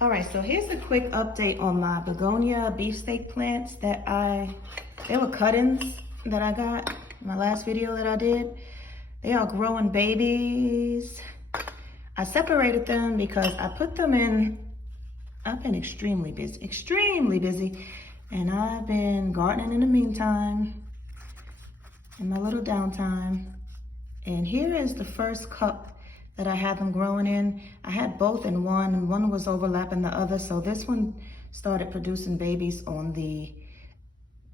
All right, so here's a quick update on my begonia beefsteak plants that they were cuttings that I got in my last video that I did. They are growing babies. I separated them because I put them in, I've been extremely busy. And I've been gardening in the meantime, in my little downtime. And here is the first cup that I had them growing in. I had both in one, and one was overlapping the other. So this one started producing babies on the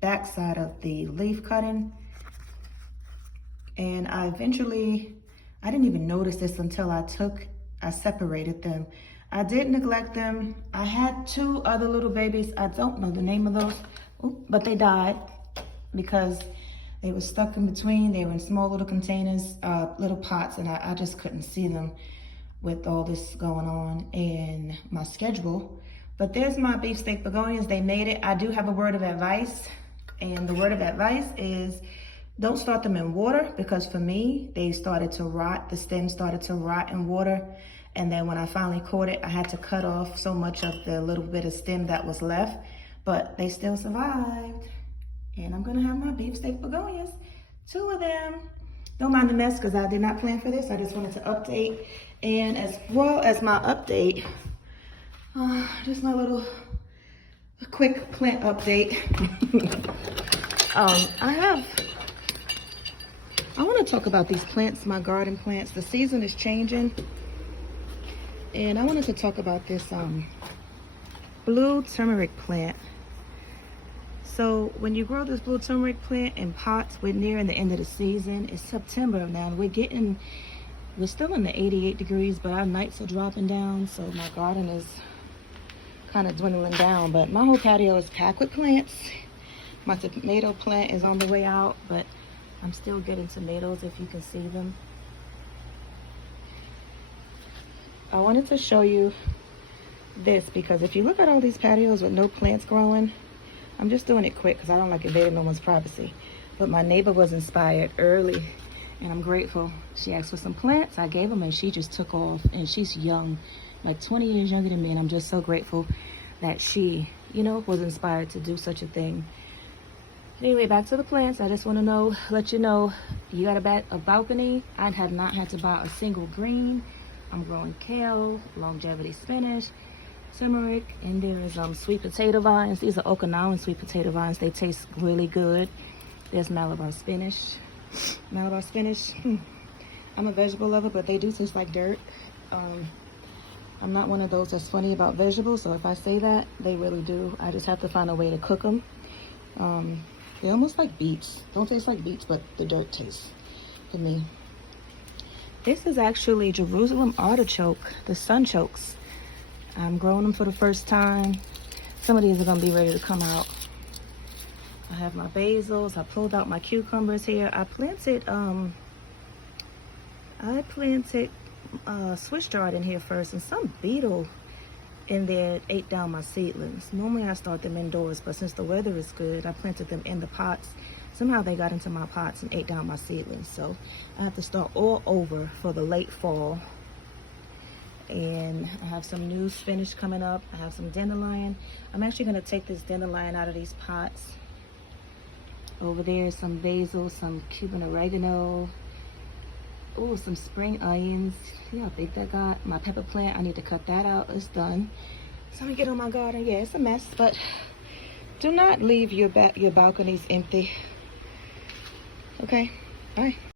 back side of the leaf cutting. And I didn't even notice this until I separated them. I did neglect them. I had two other little babies. I don't know the name of those, but they died because they were stuck in between. They were in small little containers, little pots, and I just couldn't see them with all this going on in my schedule. But there's my beefsteak begonias. They made it. I do have a word of advice, and the word of advice is don't start them in water, because for me, they started to rot. The stem started to rot in water. And then when I finally caught it, I had to cut off so much of the little bit of stem that was left, but they still survived. And I'm gonna have my beefsteak begonias, two of them. Don't mind the mess, because I did not plan for this. I just wanted to update. And as well as my update, just my little quick plant update. I want to talk about these plants, my garden plants. The season is changing, and I wanted to talk about this blue turmeric plant. So when you grow this blue turmeric plant in pots, we're nearing the end of the season. It's September now. We're still in the 88 degrees, but our nights are dropping down, so my garden is kind of dwindling down. But my whole patio is packed with plants. My tomato plant is on the way out, but I'm still getting tomatoes, if you can see them. I wanted to show you this because if you look at all these patios with no plants growing, I'm just doing it quick because I don't like invading no one's privacy. But my neighbor was inspired early, and I'm grateful. She asked for some plants, I gave them, and she just took off. And she's young, like 20 years younger than me, and I'm just so grateful that she, was inspired to do such a thing. Anyway, back to the plants. I just want to let you know, you got a balcony. I have not had to buy a single green. I'm growing kale, longevity spinach, turmeric, and there is sweet potato vines. These are Okinawan sweet potato vines. They taste really good. There's Malabar spinach. I'm a vegetable lover, but they do taste like dirt. I'm not one of those that's funny about vegetables, so if I say that, they really do. I just have to find a way to cook them. They're almost like beets. Don't taste like beets, but the dirt tastes to me. This is actually Jerusalem artichoke, the sunchokes. I'm growing them for the first time. Some of these are gonna be ready to come out. I have my basils. I pulled out my cucumbers here. I planted Swiss chard in here first, and some beetle in there ate down my seedlings. Normally I start them indoors, but since the weather is good, I planted them in the pots. Somehow they got into my pots and ate down my seedlings. So I have to start all over for the late fall. And I have some new spinach coming up. I have some dandelion. I'm actually gonna take this dandelion out of these pots. Over there is some basil, some Cuban oregano. Oh, some spring onions. See how big that got? My pepper plant, I need to cut that out. It's done. So I'm gonna get on my garden. Yeah, it's a mess, but do not leave your balconies empty. Okay, bye.